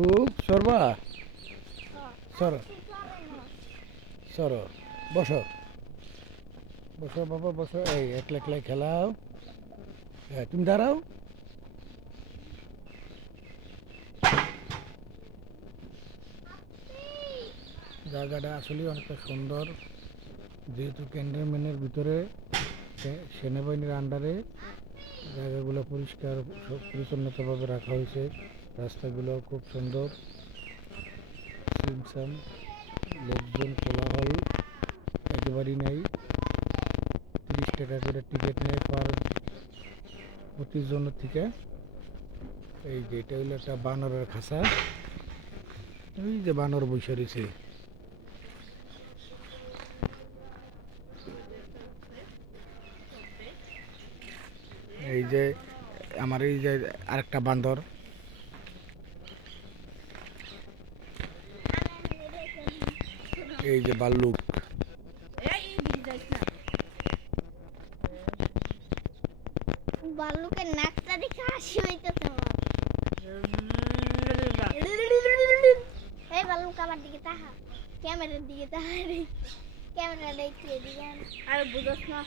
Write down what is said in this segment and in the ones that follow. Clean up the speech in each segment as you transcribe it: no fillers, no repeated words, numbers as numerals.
খুব সরবা সরো সরো বসো বসো বাবা বসো এই একলা একলাই খেলাও তুমি দাঁড়াও জায়গাটা আসলে অনেকটা সুন্দর যেহেতু ক্যান্টনমেন্টের ভিতরে সেনাবাহিনীর আন্ডারে জায়গাগুলো পরিষ্কার পরিচ্ছন্নতাভাবে রাখা হয়েছে রাস্তাগুলো খুব সুন্দর সিমসাম লোকজন কোলাহল একেবারেই নাই 30 টাকা করে টিকিট নেয় প্রতিজনের থেকে এই যে এটা হলো একটা বানরের খাঁচা ওই যে বানর বসে রয়েছে এই যে আমার এই যে আরেকটা বান্দর এই যে ভাল্লুক ভাল্লুকের নাকটা দেখে হাসি হইতেছে এই ভাল্লুক আমার দিকে তাহা ক্যামেরার দিকে তাহা রে ক্যামেরা দেখতে এদিকে আর বুঝছ না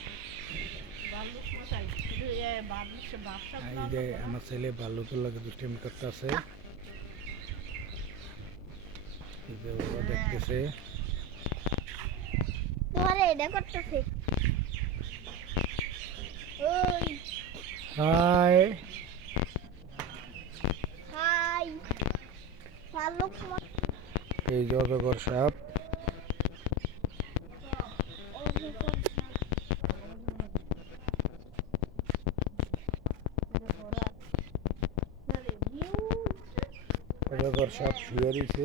এই যে আমার ছেলে ভাল্লুকের লাগে দুষ্টামি করতেছে দেখতেছে তোমার এটা করতেছে ওই হাই হাই ভাল্লুক এই যে অজগর সাপ অজগর সাপ শুয়ে রয়েছে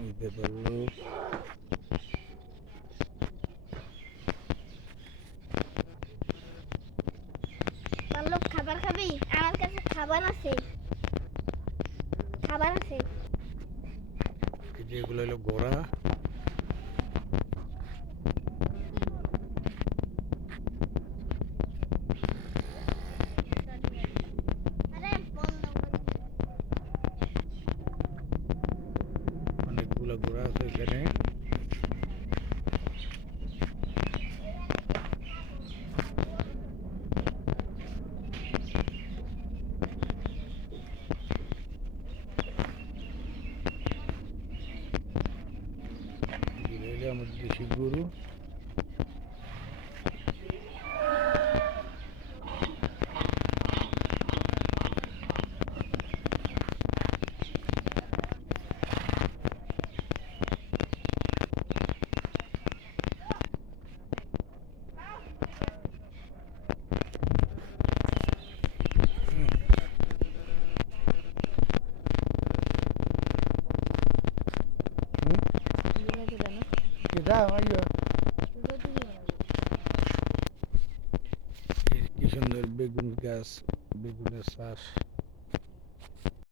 এই যে ভাল্লুক ভাল্লুক খাবার খাবি আমার কাছে খাবার আছে খাবার আছে এই যে এগুলো হলো ঘোড়া আরে বন্ধ অনেকগুলো ঘোড়া আছে এখানে আমাদের দেশি গরু কি সুন্দর বেগুন গাছ বেগুনের চাষ